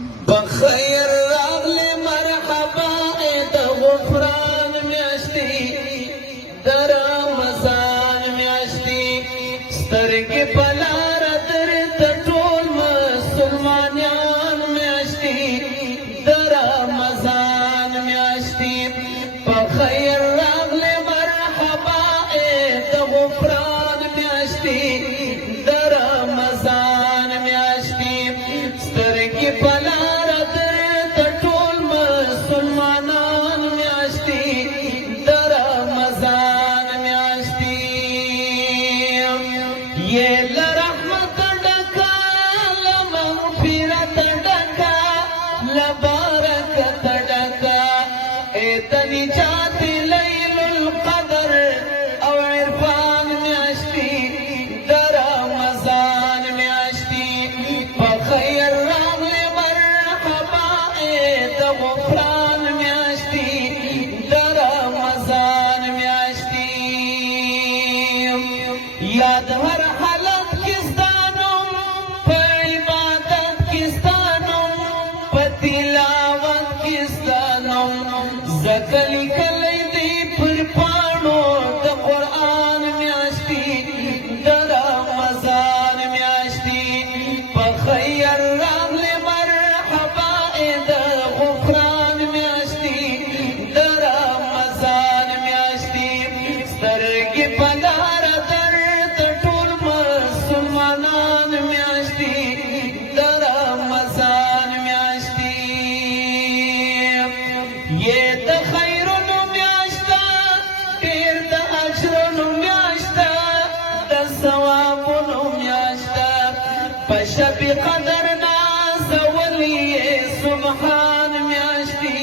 بخیر راغلی مرحبا د غفران میاشتي د رمضان میاشتي سترګې په لاره درته ټول مسلمانان میاشتي د رمضان میاشتي بخیر راغلی مرحبا د غفران میاشتي د رمضان میاشتي سترګې په ये लरहमत डका लमग़फ़िरत डका लबरकत डका एतनी जाति लैलुल क़दर और इरफान म्याश्ती द रमज़ान म्याश्ती बख़ैर राग़ले मरहबा द ग़ुफ़रान म्याश्ती द रमज़ान म्याश्ती याद हर زکلی کلی دی پر پانو د قرآن میاشتی د رمضان میاشتی بخیر راغلی مرحبا د غفران میاشتی د رمضان میاشتی سترګې په لاره درته ټول مسلمانان میاشتی د رمضان میاشتی ये د خیرونو میاشته ډېر د اجرونو میاشته د ثوابونو میاشته په شب قدر نازولې سبحان میاشتي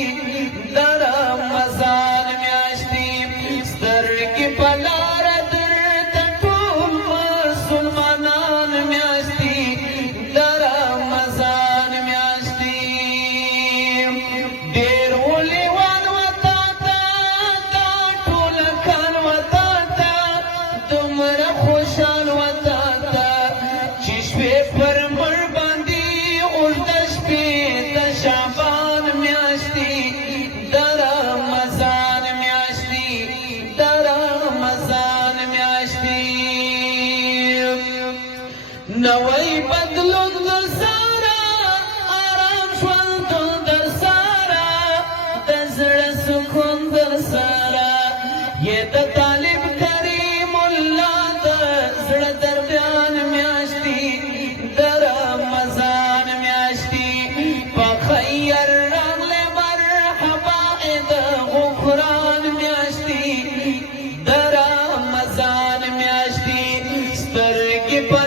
د رمضان میاشتي سترګې په لاره درته ټول مسلمانان میاشتي د رمضان میاشتي ډېر خوشحال وتا تا چې شپې پر مړ باندې اوږده شپې د شعبان میاشتي د رمضان میاشتي د رمضان میاشتي نوی بدلون در سارا آرام ژوند در سارا د زړه سکون در سارا یې د طالب قرآن میاشتی د رمضان میاشتی سترګې په